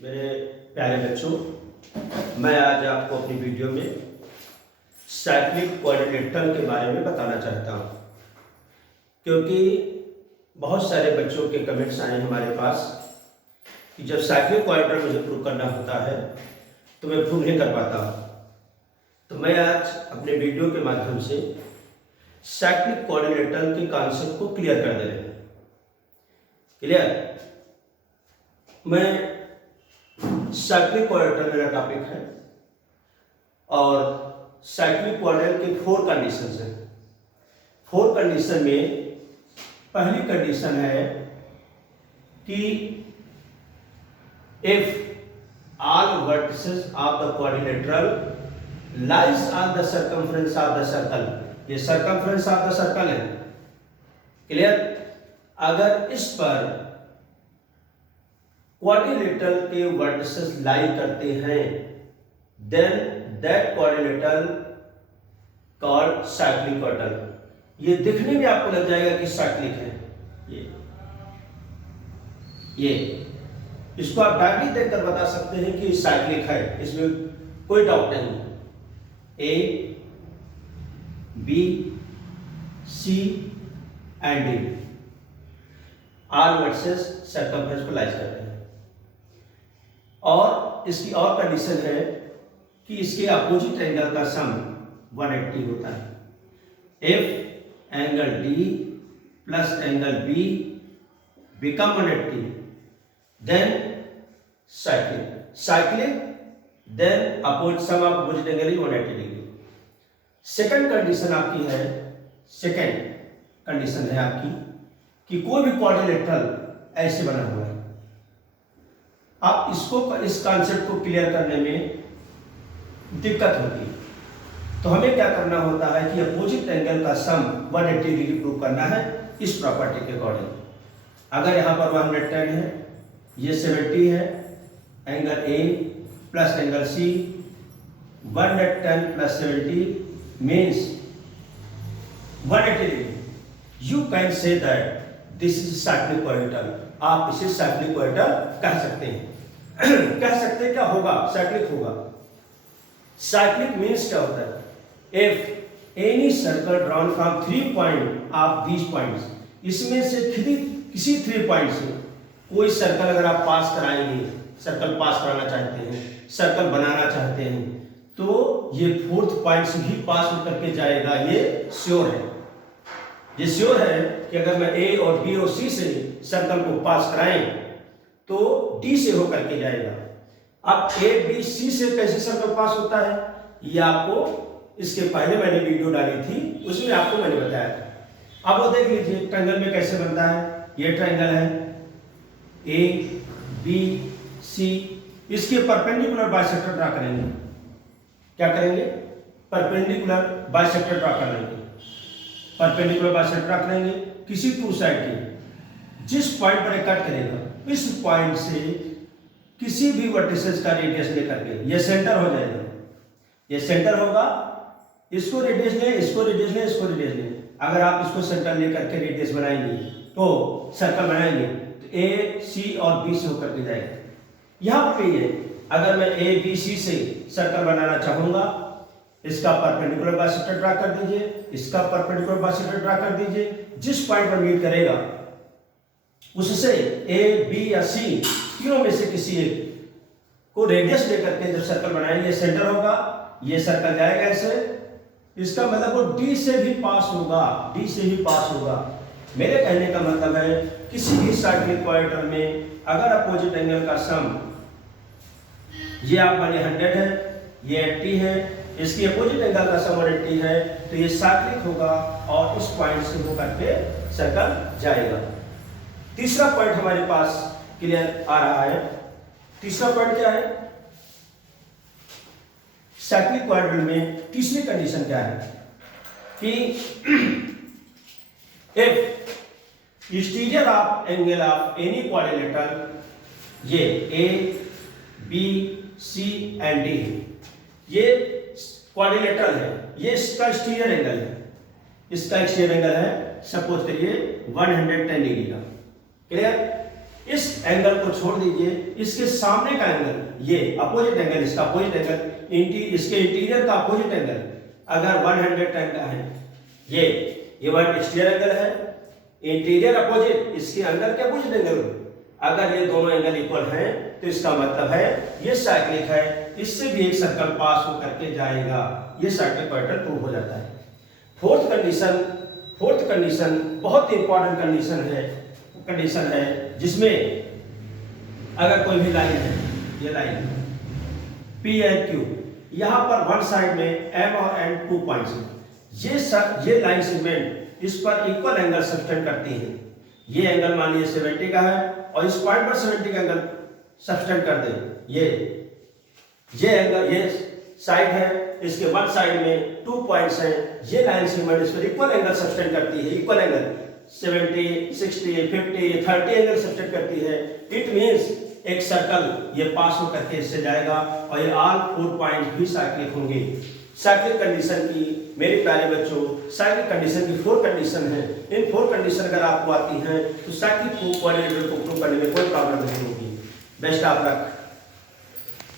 मेरे प्यारे बच्चों, मैं आज आपको अपनी वीडियो में साइक्लिक क्वाड्रिलेटरल के बारे में बताना चाहता हूँ, क्योंकि बहुत सारे बच्चों के कमेंट्स आए हमारे पास कि जब साइक्लिक क्वाड्रिलेटरल मुझे प्रूव करना होता है तो मैं प्रूव नहीं कर पाता हूँ। तो मैं आज अपने वीडियो के माध्यम से साइक्लिक क्वाड्रिलेटरल के कॉन्सेप्ट को क्लियर कर दे रहे हैं। क्लियर? मैं साइक्लिक क्वाड्रिलेटरल मेरा टॉपिक है और साइक्लिक क्वाड्रिलेटरल के 4 कंडीशंस हैं। 4 कंडीशन में पहली कंडीशन है कि if all vertices of the quadrilateral lies on the circumference of the circle, ये सर्कमफ्रेंस ऑफ द सर्कल है। क्लियर? अगर इस पर क्वाड्रिलेटरल के वर्टिसेस लाई करते हैं, then that quadrilateral called cyclic quadrilateral. ये दिखने में आपको लग जाएगा कि साइक्लिक है। ये इसको आप डायरेक्टली देखकर बता सकते हैं कि साइक्लिक है, इसमें कोई डाउट नहीं। A, B, C and D all vertices circumference को लाइज करते हैं। और इसकी और कंडीशन है कि इसके अपोजिट एंगल का सम 180 होता है। If angle D plus angle B become 180, then cyclic then sum of opposite angle is 180 degree. Second condition आपकी है, सेकंड कंडीशन है आपकी कि कोई भी क्वाड्रिलेटरल ऐसे बना हुआ है। आप इस कॉन्सेप्ट को क्लियर करने में दिक्कत होती है, तो हमें क्या करना होता है कि अपोजिट एंगल का सम 180 डिग्री प्रूव करना है इस प्रॉपर्टी के अकॉर्डिंग। अगर यहाँ पर 110 है, ये 70 है, angle A plus angle C, 110 plus 70 means 180 degree. You can say that this is cyclic quadrilateral. आप इसे साइक्लिक क्वाड्रिलेटरल कह सकते हैं। कह सकते हैं क्या होगा? साइक्लिक होगा। साइक्लिक मीन्स क्या होता है? If any circle drawn from 3 point of these points, इसमें से किसी 3 पॉइंट से कोई सर्कल अगर आप पास कराएंगे, सर्कल पास कराना चाहते हैं, सर्कल बनाना चाहते हैं, तो ये 4th पॉइंट से ही पास होकर के जाएगा। ये श्योर है, ये श्योर है कि अगर मैं ए और बी और सी से सर्कल को पास कराएं तो डी से होकर के जाएगा। अब ए बी सी से कैसे सर्कल पास होता है, ये आपको इसके पहले मैंने वीडियो डाली थी, उसमें आपको मैंने बताया था। अब वो देख लीजिए ट्रायंगल में कैसे बनता है। ये ट्रायंगल है ए बी सी, इसके परपेंडिकुलर बाइसेक्टर ड्रा करेंगे। क्या करेंगे? परपेंडिकुलर बाइसेक्टर ड्रा कर लेंगे। परपेंडिकुलर बाइसेक्टर रख लेंगे किसी 2 साइड के। जिस पॉइंट पर कट करेगा, इस पॉइंट से किसी भी वर्टिसेस का रेडियस लेकर के ये सेंटर हो जाएगा। ये सेंटर होगा, इसको रेडियस ले, इसको रेडियस ले, इसको रेडियस ले। अगर आप इसको सेंटर लेकर के रेडियस बनाएंगे तो सर्कल बनाएंगे तो ए सी और बी से होकर के जाएगा। यहाँ पे ये अगर मैं ए बी सी से सर्कल बनाना चाहूंगा, इसका परपेंडिकुलर बाइसेक्टर ड्रा कर दीजिए, इसका परपेंडिकुलर बाइसेक्टर ड्रा कर दीजिए। जिस पॉइंट पर मीट करेगा उससे ए बी या सी तीनों में से किसी एक को रेडियस लेकर के जब सर्कल बनाएंगे, सेंटर होगा, ये सर्कल जाएगा ऐसे। इसका मतलब वो डी से भी पास होगा, डी से ही पास होगा। मेरे कहने का मतलब है किसी भी साइक्लिक क्वाड्रिलेटरल में अगर अपोजिट एंगल का सम, ये आप मानिए 100 है, ये 80 है, इसकी अपोजिट एंगल का सम 180 है, तो ये साइक्लिक होगा और इस पॉइंट से होकर के सर्कल जाएगा। तीसरा पॉइंट हमारे पास क्लियर आ रहा है। तीसरा पॉइंट क्या है? साइक्लिक क्वाड्रिलेटरल में तीसरी कंडीशन क्या है कि if interior of angle of any quadrilateral, ये A B C and D, ये क्वाड्रिलेटरल है, ये इसका एक्सटीरियर एंगल है, इसका एक्सटीरियर एंगल है सपोज करिए 110 डिग्री का। क्लियर? इस एंगल को छोड़ दीजिए, इसके सामने का एंगल, ये अपोजिट एंगल, इसका अपोजिट एंगल, इसके इंटीरियर का अपोजिट एंगल अगर 110 का है, ये 160 एंगल है, इंटीरियर अपोजिट, इसके अंदर के अपोजिट एंगल, अगर ये दोनों एंगल इक्वल हैं तो इसका मतलब है ये साइक्लिक है, इससे भी एक सर्कल पास हो करके जाएगा, ये साइक्लिक पैटर्न प्रूव हो जाता है। फोर्थ कंडीशन बहुत इंपॉर्टेंट कंडीशन है जिसमें अगर कोई भी लाइन है, ये लाइन P एंड Q, यहां पर वन साइड में M और N 2 पॉइंट्स हैं, ये लाइन सेगमेंट इस पर इक्वल एंगल सब्टेंड करती है। ये एंगल मान लीजिए 70 का है और इस पॉइंट पर 70 का एंगल सब्टेंड कर दे, ये एंगल, ये साइड है, इसके वन साइड में 2 पॉइंट्स हैं, ये लाइन सेगमेंट इस पर इक्वल एंगल सब्टेंड करती है, इक्वल एंगल 70, 60, 50, 30 एंगल सब्टेंड करती है। इट मींस एक सर्कल ये पास होकर के इससे जाएगा और ये ऑल 4 पॉइंट्स भी साइक्लिक होंगे। साइक्लिक कंडीशन की मेरे प्यारे बच्चों, साइक्लिक कंडीशन की 4 कंडीशन है। इन 4 कंडीशन अगर आपको आती हैं तो साइक्लिक कोऑर्डिनेटर को प्रूव करने में कोई प्रॉब्लम नहीं होगी। Best of luck.